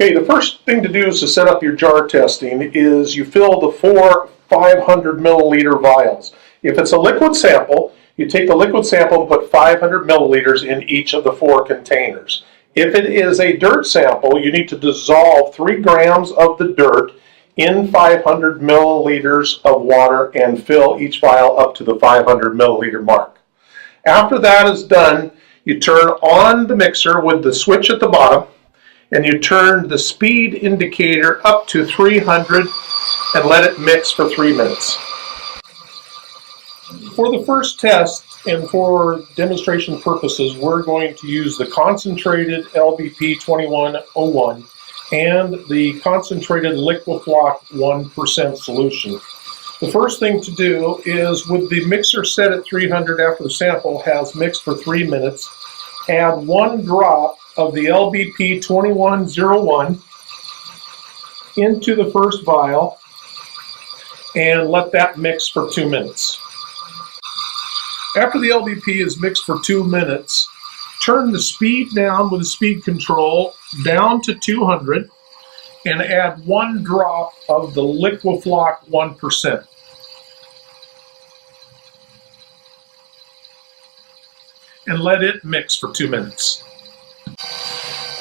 Okay, the first thing to do is to set up your jar testing is you fill the 4 500 milliliter vials. If it's a liquid sample, you take the liquid sample and put 500 milliliters in each of the 4 containers. If it is a dirt sample, you need to dissolve 3 grams of the dirt in 500 milliliters of water and fill each vial up to the 500 milliliter mark. After that is done, you turn on the mixer with the switch at the bottom, and you turn the speed indicator up to 300 and let it mix for 3 minutes. For the first test and for demonstration purposes, we're going to use the concentrated LBP 2101 and the concentrated Liquifloc 1% solution. The first thing to do is, with the mixer set at 300 after the sample has mixed for 3 minutes, add 1 drop of the LBP 2101 into the first vial and let that mix for 2 minutes. After the LBP is mixed for 2 minutes, turn the speed down with the speed control down to 200 and add 1 drop of the Liquifloc 1%. And let it mix for 2 minutes.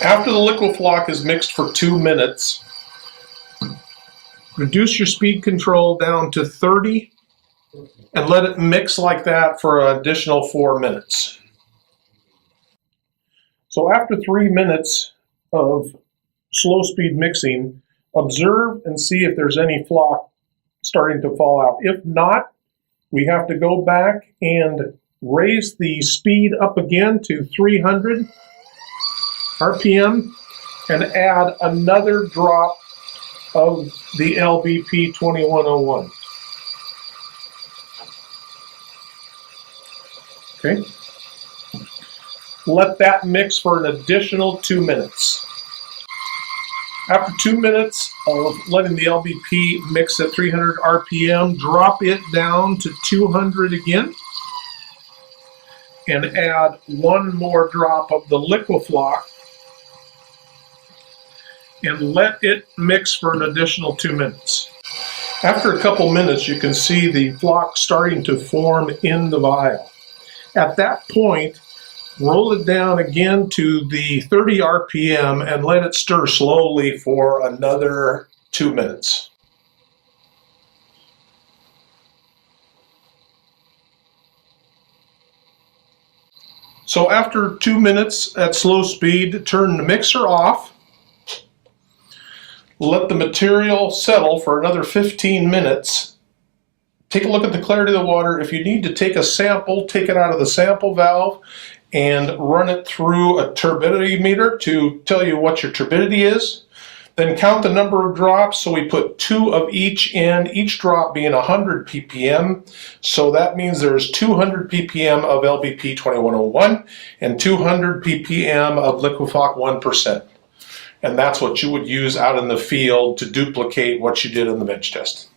After the Liquifloc is mixed for 2 minutes, reduce your speed control down to 30 and let it mix like that for an additional 4 minutes. So after 3 minutes of slow speed mixing, observe and see if there's any flock starting to fall out. If not, we have to go back and raise the speed up again to 300 RPM and add another drop of the LBP 2101. Okay. Let that mix for an additional 2 minutes. After 2 minutes of letting the LBP mix at 300 RPM, drop it down to 200 again and add 1 more drop of the Liquifloc and let it mix for an additional 2 minutes. After a couple minutes, you can see the flock starting to form in the vial. At that point, roll it down again to the 30 RPM and let it stir slowly for another 2 minutes. So after 2 minutes at slow speed, turn the mixer off. Let the material settle for another 15 minutes. Take a look at the clarity of the water. If you need to take a sample, take it out of the sample valve and run it through a turbidity meter to tell you what your turbidity is. Then count the number of drops. So we put 2 of each in, each drop being 100 ppm. So that means there's 200 ppm of LBP 2101 and 200 ppm of Liquifloc 1%. And that's what you would use out in the field to duplicate what you did in the bench test.